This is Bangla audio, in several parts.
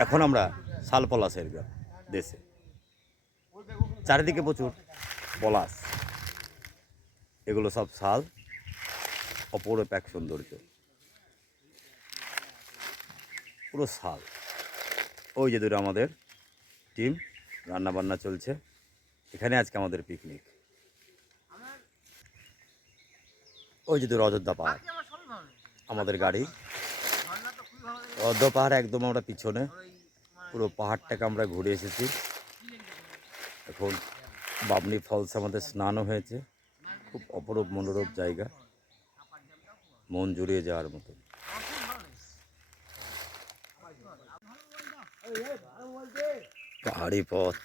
এখন আমরা শাল পলাশের গ্রাম দেশে। চারিদিকে প্রচুর পলাশ। এগুলো সব শাল। অপরূপ এক সৌন্দর্য। পুরো শাল। ওই যে দূরে আমাদের টিম রান্না বান্না চলছে। এখানে আজকে আমাদের পিকনিক ওই যে দূরে অযোধ্যা পাহাড় আমাদের গাড়ি। অযোধ্যা পাহাড় একদম আমরা পিছনে। পুরো পাহাড়টাকে আমরা ঘুরে এসেছি। এখন বাবনি ফলস আমাদের স্নানও হয়েছে। খুব অপরূপ মনোরূপ জায়গা। মন জুড়িয়ে যাওয়ার মতো। পাহাড়ি পথ।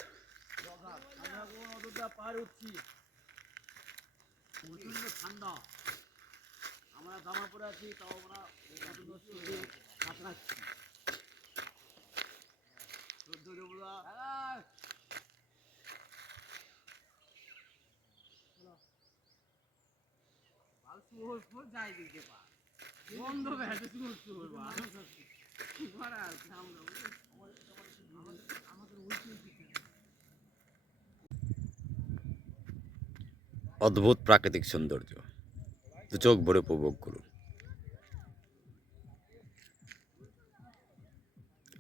ঠান্ডা। আমরা জামা পরে আছি, তাও আমরা অদ্ভুত প্রাকৃতিক সৌন্দর্য। চোখ ভরে উপভোগ করুন।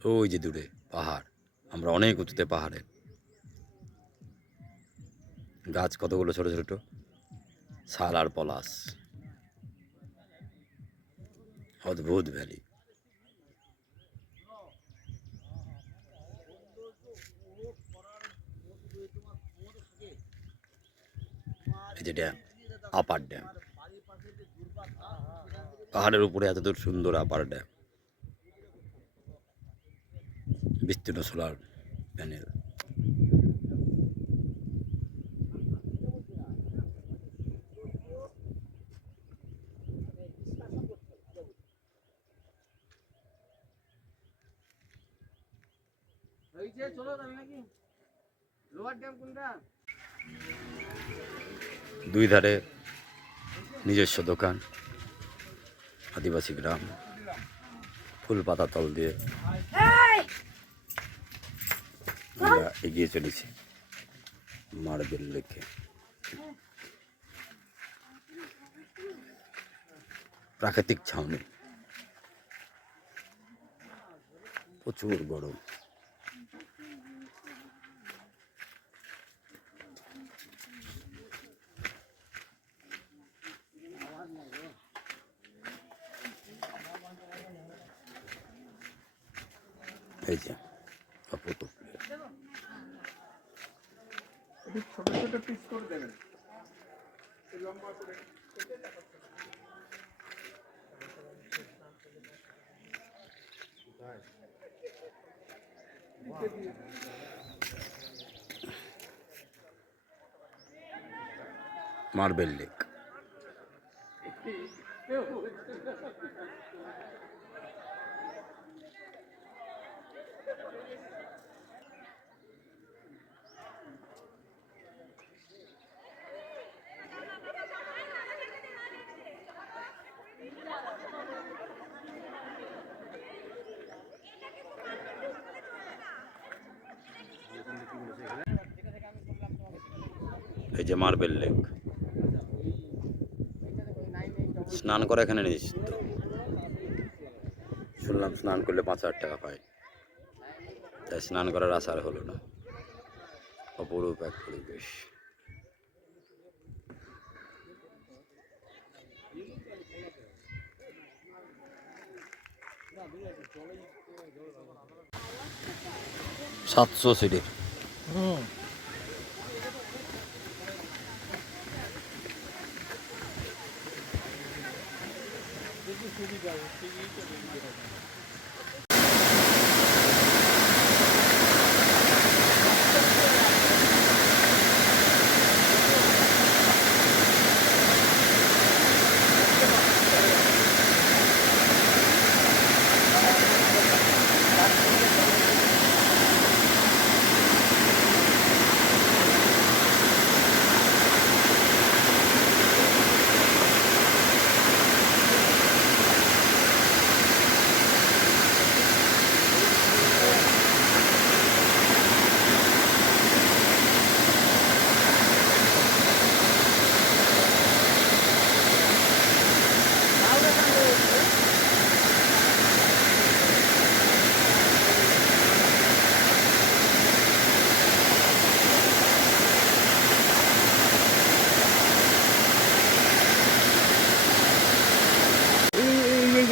ওই যে দূরে, পাহাড়। আমরা অনেক উঁচুতে পাহাড়ে। গাছ কতগুলো ছোট ছোট? শাল আর পলাশ। অদ্ভুত ভ্যালি। এই যে ড্যাম, আপার ড্যাম। পাহাড়ের উপরে এত দূর সুন্দর আপার ড্যাম। বিস্তীর্ণ সোলার প্যানেল। হয়েছে চলো যাবে নাকি লোয়ার ড্যাম কোনটা? দুই ধারে নিজস্ব দোকান আদিবাসী গ্রাম ফুল পাতা তল দিয়ে। আমরা এগিয়ে চলেছি মার্বেল লেকে। প্রাকৃতিক ছাউনি। প্রচুর গরম। এই যে ছোট ছোট পিস করে দেবেন লম্বা করে মার্বেল লেক। এই যে মার্বেল লেক। স্নান করা এখানে নিষিদ্ধ। শুনলাম স্নান করলে পাঁচ হাজার টাকা পায়। তাই স্নান করার আশার হলো না। অপরূপ এক পরিবেশ। সাতশো সিঁড়ি। がうちにいいとできる。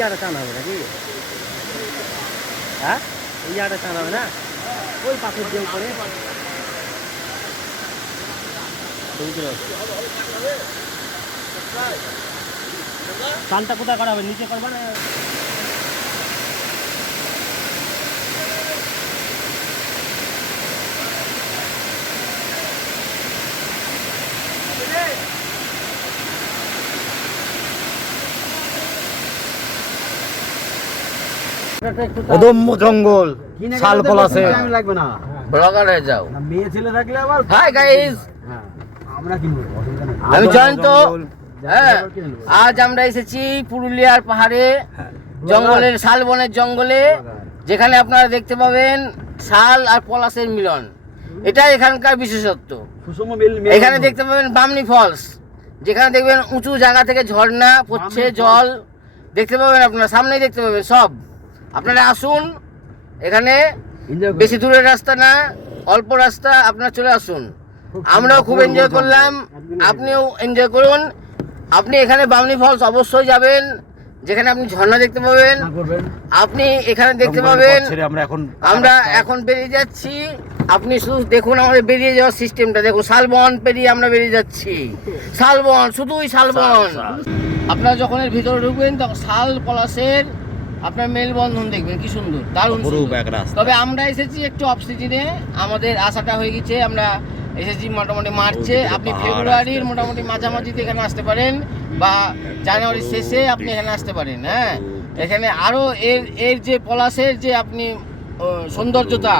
জায়গাটা টান হবে নাকি? হ্যাঁ? এই জায়গাটা টান হবে না? ওই পাথর দিয়ে উপরে। টানটা কোথায় করা হবে? নিচে করবা না? অদম্য জঙ্গল শাল পলাশে লাগবে না। ব্লগার হয়ে যাও। মেয়ে ছেলে থাকলে আবার হাই গাইস আমরা কিনবো আমি জয়ন্ত। হ্যাঁ আজ আমরা এসেছি পুরুলিয়ার পাহাড়ে জঙ্গলের শালবনের জঙ্গলে যেখানে আপনারা দেখতে পাবেন শাল আর পলাশের মিলন। এটা এখানকার বিশেষত্ব। এখানে দেখতে পাবেন বামনি ফলস। যেখানে দেখবেন উঁচু জায়গা থেকে ঝর্ণা পড়ছে জল। দেখতে পাবেন আপনারা সামনেই দেখতে পাবেন সব। আপনারা আসুন এখানে বেশি দূরের রাস্তা না অল্প রাস্তা আপনারা চলে আসুন। আমরাও খুব এনজয় করলাম আপনিও এনজয় করুন। আপনি এখানে বামনি ফলস অবশ্যই যাবেন যেখানে আপনি ঝর্ণা দেখতে পাবেন। আপনি এখানে দেখতে পাবেন আমরা এখন আমরা এখন বেরিয়ে যাচ্ছি। আপনি শুধু দেখুন আমাদের বেরিয়ে যাওয়ার সিস্টেমটা দেখুন শালবন পেরিয়ে আমরা বেরিয়ে যাচ্ছি। শালবন শুধুই শালবন। আপনারা যখন এর ভিতরে ঢুকবেন তখন শাল পলাশের আপনার মেলবন্ধন দেখবেন কি সুন্দর দারুণ। তবে আমরা এসেছি একটু অফ সিজনে আমাদের আশাটা হয়ে গেছে আমরা এসেছি মোটামুটি মার্চে আপনি ফেব্রুয়ারির মোটামুটি মাঝামাঝিতে এখানে আসতে পারেন বা জানুয়ারির শেষে আপনি এখানে আসতে পারেন হ্যাঁ। এখানে আরও এর এর যে পলাশের যে আপনি সৌন্দর্যতা।